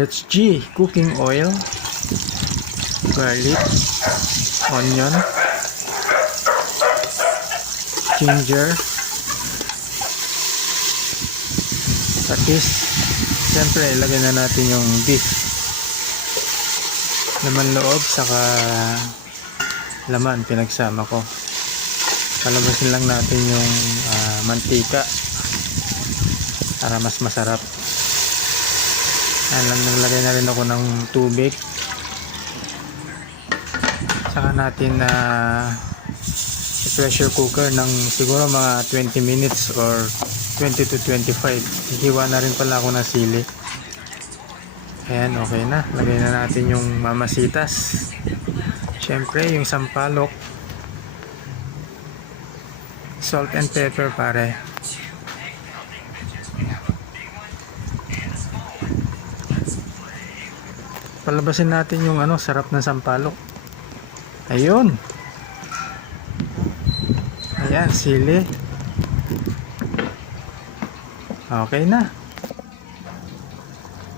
That's G. Cooking oil, garlic, onion, ginger, patis. Siyempre ilagay na natin yung beef, laman loob saka laman pinagsama ko. Palabasin lang natin yung mantika para mas masarap. Naglagay na rin ako ng tubig, saka natin pressure cooker ng siguro mga 20 minutes or 20 to 25. Hiwa na rin pala ako ng sili. Ayan, okay na. Lagay na natin yung mamasitas, syempre yung sampalok, salt and pepper pare. Palabasin natin yung sarap ng sampalok. Ayun. Ayan, sili. Okay na.